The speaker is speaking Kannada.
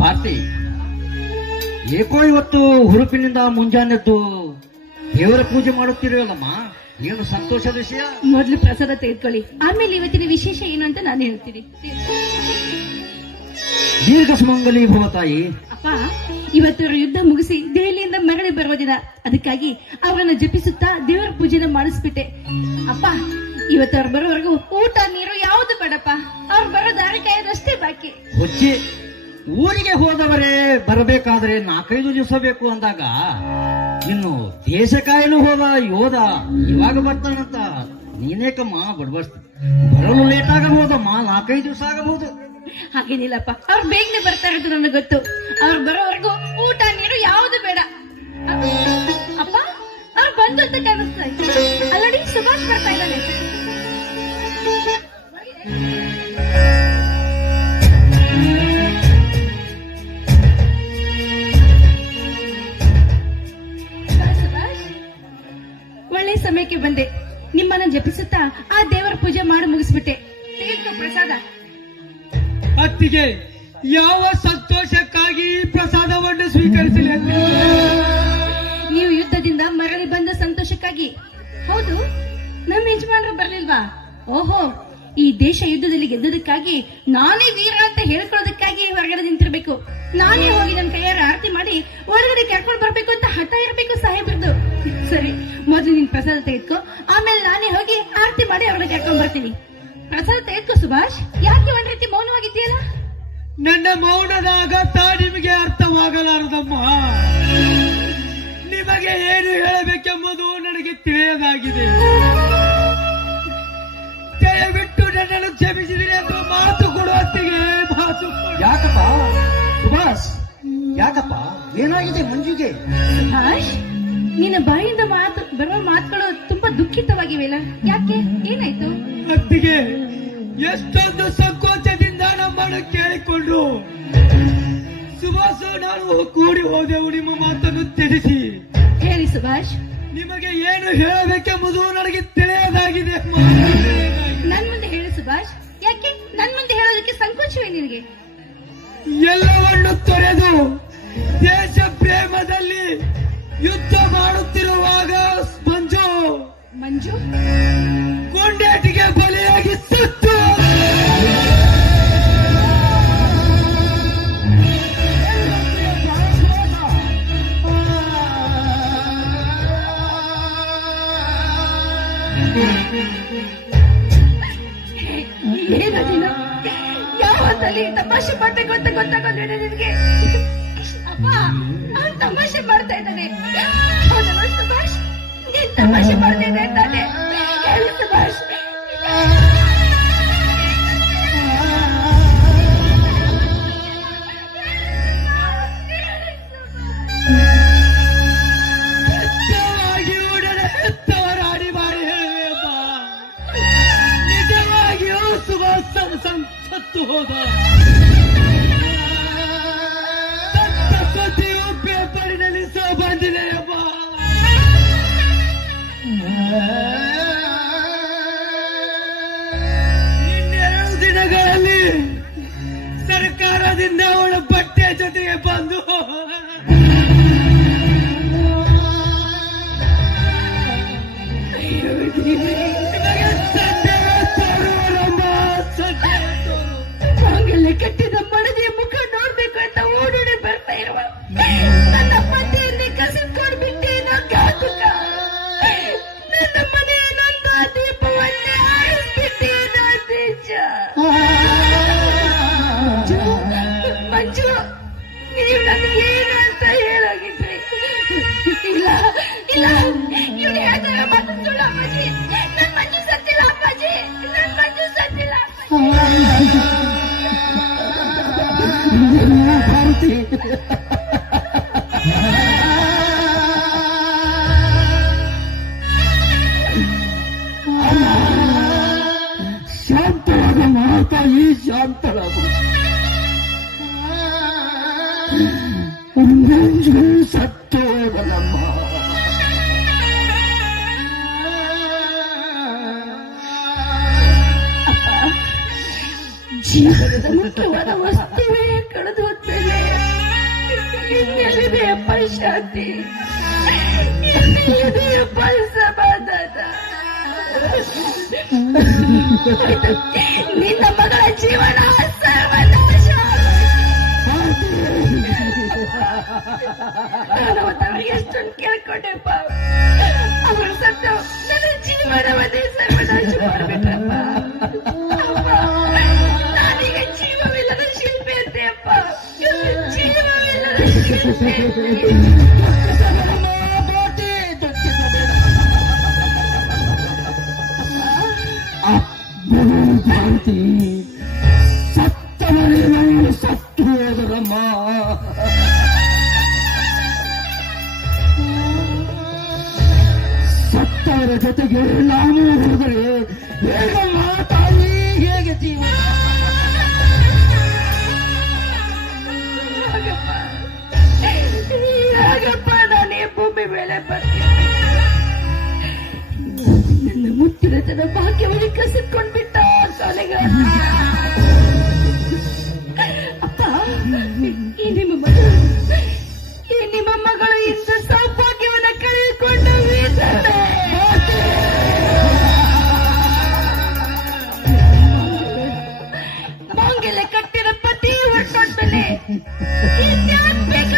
ಭಾರತಿ, ಏಕೋ ಇವತ್ತು ಹುರುಪಿನಿಂದ ಮುಂಜಾನೆದ್ದು ದೇವರ ಪೂಜೆ ಮಾಡುತ್ತಿರುವಲ್ಲಮ್ಮ, ಏನು ಸಂತೋಷದ ವಿಷಯ? ಮೊದಲು ಪ್ರಸಾದ ತೆಗೆದುಕೊಳ್ಳಿ, ಆಮೇಲೆ ಇವತ್ತಿನ ವಿಶೇಷ ಏನು ಅಂತ ನಾನು ಹೇಳ್ತೀನಿ. ದೀರ್ಘ ಸುಮಂಗಲಿ ಭವ ತಾಯಿ. ಅಪ್ಪ, ಇವತ್ತು ಯುದ್ಧ ಮುಗಿಸಿ ದೆಹಲಿಯಿಂದ ಮರಳಿ ಬರುವ ದಿನ, ಅದಕ್ಕಾಗಿ ಅವರನ್ನ ಜಪಿಸುತ್ತಾ ದೇವರ ಪೂಜೆನ ಮಾಡಿಸ್ಬಿಟ್ಟೆ. ಅಪ್ಪ, ಇವತ್ತು ಅವ್ರು ಬರೋವರೆಗೂ ಊಟ ನೀರು ಯಾವುದು ಬೇಡಪ್ಪ, ಅವ್ರು ಬರೋ ದಾರಿ ಕಾಯೋದಷ್ಟೇ ಬಾಕಿ. ಹುಚ್ಚಿ, ಊರಿಗೆ ಹೋದವರೇ ಬರಬೇಕಾದ್ರೆ 4-5 ದಿವಸ ಬೇಕು ಅಂದಾಗ ಇನ್ನು ದೇಶ ಕಾಯಲು ಹೋದ ಯೋಧ ಇವಾಗ ಬರ್ತಾನಂತ ನೀನೇಕಮ್ಮ ಬಡಬಡಿಸ್ತ? ಬರಲು ಲೇಟ್ ಆಗಬಹುದಮ್ಮ, 4-5 ದಿವಸ ಆಗಬಹುದು. ಹಾಗೇನಿಲ್ಲಪ್ಪ, ಅವ್ರು ಬೇಗನೆ ಬರ್ತಾರೆ ಅಂತ ನನಗೆ ಗೊತ್ತು. ಅವ್ರು ಬರೋವರೆಗೂ ಊಟ ನೀರು ಯಾವುದು ಬೇಡ. ಅಪ್ಪ, ಅವ್ರು ಬಂದು ಅಂತ ಕಾಣಿಸ್ತಾ ಇತ್ತು. ಅಲ್ಲಡಿ ಸುಭಾಷ್ ಬರ್ತಾ ಇದ್ದಾನೆ. ಒಳ್ಳೆ ಸಮಯಕ್ಕೆ ಬಂದೆ. ನಿಮ್ಮನ್ನ ಜಪಿಸುತ್ತಾ ಆ ದೇವರ ಪೂಜೆ ಮಾಡಿ ಮುಗಿಸ್ಬಿಟ್ಟೆ. ತೆಗೆದುಕೋ ಪ್ರಸಾದ. ಅತ್ತಿಗೆ, ಯಾವ ಸಂತೋಷಕ್ಕಾಗಿ ಪ್ರಸಾದವನ್ನು ಸ್ವೀಕರಿಸಲಿ? ನೀವು ಯುದ್ಧದಿಂದ ಮರಳಿ ಬಂದ ಸಂತೋಷಕ್ಕಾಗಿ. ಹೌದು, ನಮ್ಮ ಯಜಮಾನರು ಬರ್ಲಿಲ್ವಾ? ಓಹೋ, ಈ ದೇಶ ಯುದ್ಧದಲ್ಲಿ ಗೆದ್ದದಕ್ಕಾಗಿ ನಾನೇ ವೀರ ಅಂತ ಹೇಳ್ಕೊಳ್ಳೋದಕ್ಕಾಗಿ ಹೊರಗಡೆ ನಿಂತಿರ್ಬೇಕು. ನಾನೇ ಹೋಗಿ ನನ್ನ ಕೈಯಾರ ಆರತಿ ಮಾಡಿ ಒಳಗಡೆ ಕರ್ಕೊಂಡು ಬರ್ಬೇಕು ಅಂತ ಹಠ ಇರಬೇಕು ಸಾಹೇಬ್ರದ್ದು. ಸರಿ, ಮೊದಲು ನಿನ್ ಪ್ರಸಾದ ತೆಗೆದುಕೋ, ಆಮೇಲೆ ನಾನೇ ಹೋಗಿ ಆರತಿ ಮಾಡಿ ಅವ್ರನ್ನ ಕರ್ಕೊಂಡ್ ಬರ್ತೀನಿ. ಪ್ರಸಾದ ತೆಗೆದುಕೋ ಸುಭಾಷ್. ಯಾಕೆ ಒಂದ್ ರೀತಿ ಮೌನವಾಗಿದ್ದೀಯಲ್ಲ? ನನ್ನ ಮೌನದ ಅಗತ್ಯ ನಿಮಗೆ ಅರ್ಥವಾಗಲಾರದಮ್ಮ. ನಿಮಗೆ ಏನು ಹೇಳಬೇಕೆಂಬುದು ನನಗೆ ತಿಳಿಯದಾಗಿದೆ. ದಯವಿಟ್ಟು ನನ್ನನ್ನು ಕ್ಷಮಿಸಿದಿರಿ ಎಂದು ಮಾತು ಕೊಡುವತ್ತಿಗೆ ಮಾತು ಕೊಡು. ಯಾಕಪ್ಪ ಸುಭಾಷ್, ಯಾಕಪ್ಪ ಏನಾಗಿದೆ ಮಂಜುಗೆ? ಸುಭಾಷ್, ನಿನ್ನ ಬಾಯಿಂದ ಬರುವ ಮಾತುಗಳು ತುಂಬಾ ದುಃಖಿತವಾಗಿವೆಲ್ಲ, ಯಾಕೆ? ಏನಾಯ್ತು? ಅತ್ತಿಗೆ, ಎಷ್ಟೊಂದು ಸಂಕೋಚದಿಂದ ನಮ್ಮನ್ನು ಕೇಳಿಕೊಂಡು ಸುಭಾಷ್ ನಾನು ಕೂಡಿ ಹೋದೆವು. ನಿಮ್ಮ ಮಾತನ್ನು ತಿಳಿಸಿ ಹೇಳಿ ಸುಭಾಷ್. ನಿಮಗೆ ಏನು ಹೇಳಬೇಕೆಂಬುದು ನನಗೆ ತಿಳಿಯದಾಗಿದೆ. ನನ್ ಮುಂದೆ ಹೇಳಿ ಸುಭಾಷ್. ಯಾಕೆ ನನ್ ಮುಂದೆ ಹೇಳೋದಕ್ಕೆ ಸಂಕೋಚವೇ ನಿನಗೆ? ಎಲ್ಲವನ್ನು ತೊರೆದು ದೇಶ ಪ್ರೇಮದಲ್ಲಿ ಯುದ್ಧ ಮಾಡುತ್ತಿರುವಾಗ ಮಂಜು ಕೊಂಡೇಟಿಗೆ ಬಲಿಯಾಗಿ ಸತ್ತು ಏನದಿನ ಯಾವತ್ತಲ್ಲಿ ತಮಾಷೆ ಮಾಡ್ಬೇಕು ಅಂತ ಗೊತ್ತಾಗೋದಿಲ್ಲ ನಿನಗೆ? ಅಪ್ಪ, ಅವ್ನು ತಮಾಷೆ ಮಾಡ್ತಾ ಇದ್ದಾನೆ. ಹೌದಲ್ಲ ಸುಭಾಷ್? ನೀನ್ ತಮಾಷೆ ಮಾಡ್ತಿದ್ದೆ ಅಂತಾನೆ. ಹೇಳು ಸುಭಾಷ್. ಹೆತ್ತವರಾಡಿ ಮಾಡಿ ಹೇಳುವೆಯಪ್ಪ. ನಿಜವಾಗಿಯೂ ಸುಭಾಷ್ ಸತ್ತು ಹೋದ. ಸುದ್ದಿಯು ಪೇಪರಿನಲ್ಲಿ ಸಹ ಬಂದಿದೆಯಪ್ಪ. ಇನ್ನೆರಡು ದಿನಗಳಲ್ಲಿ ಸರ್ಕಾರದಿಂದ ಅವಳ ಬಟ್ಟೆ ಜೊತೆಗೆ ಬಂದು ಮಾಂಗಲ್ಯ ಕಟ್ಟಿದ ಮಡದಿಯ ಮುಖ ನೋಡ್ಬೇಕು ಅಂತ ಓಡೋಡಿ ಬರ್ತಾ ಇರುವ ನನ್ನ ಪತಿಯಲ್ಲಿ ಕಸಿದ್ಕೊಂಡ್ಬಿಟ್ಟೆ. ಘಾತುಕ ನನ್ನ ಮನೆಯ ನನ್ನ ದೀಪವನ್ನೇ ಆರಿಸ್ಬಿಟ್ಟೆ. ನಿಜ ಮಂಜು, ನೀವು ನನಗೆ ಏನು ಅಂತ ಹೇಳೋಗಿದ್ರಿ? ಇಲ್ಲ ಇಲ್ಲ, ಇವ್ರು ಹೇಳ್ತಾರೆ ಮಾತು ಸುಳ್ಳು ಅಪ್ಪಾಜಿ. ನನ್ ಮಂಜು ಸತ್ತಿಲ್ಲ ಅಪ್ಪಾಜಿ, ನನ್ ಮಂಜು ಸತ್ತಿಲ್ಲ. ಭಾರತಿ, ಶಾಂತರಾಗ ಮಾತಾಯಿ, ಶಾಂತರಾಗು. ಮಂಜು ಸತ್ತು ಹೋದನಮ್ಮ. ಜೀವನದ ಮುಖ್ಯವಾದ ವಸ್ತುವೇ ಕಳೆದು ಹೋದ್ಮೇಲೆ ಶಾಂತಿ ಎಲ್ಲಿದೆಯಪ್ಪ ಸಮಾಧಾನ? ನಿನ್ನ ಮಗಳ ಜೀವನ ಸರ್ವನಾಶ. ನಾನು ಅವರಿಗೆ ಎಷ್ಟೊಂದು ಕೇಳ್ಕೊಂಡೆಪ್ಪ. ಅವರು ಸತ್ತು ನನ್ನ ಜೀವನವನ್ನೇ ಸರ್ವನಾಶ ಮಾಡ್ಬಿಟ್ರಪ್ಪ. ನಾನೀಗ ಜೀವವಿಲ್ಲದ ಶಿಲ್ಪಿ ಅಂತೆಯಪ್ಪ, ಜೀವವಿಲ್ಲದ ಶಿಲ್ಪಿ. ಭಾರತಿ ಸತ್ತವರೇ ಸತ್ತು ಹೋದರಮ್ಮ. ಸತ್ತವರ ಜೊತೆಗೆ ನಾನು ಹೋದರೆ ಹೇಗೆ ಮಾತಾಡಿ ಹೇಗೆ ಜೀವ? ಹಾಗಪ್ಪ ನಾನೇ ಭೂಮಿ ಮೇಲೆ ಬರ್ತೀನಿ. ನನ್ನ ಮುತ್ತಿನ ಭಾಗ್ಯವನ್ನು ಕಸಿದ್ಕೊಂಡ್ಬಿಟ್ಟ ಸೊಲೆಗ. ಅಪ್ಪ, ಈ ನಿಮ್ಮ ಮಗಳು ಇಂಥ ಸೌಭಾಗ್ಯವನ್ನ ಕಳೆದುಕೊಂಡು ಮಾಂಗೆಲೆ ಕಟ್ಟಿದ ಪತಿ ಹೊರಟೋದ್ಮೇಲೆ ಇನ್ಯಾಕ್ ಬೇಕು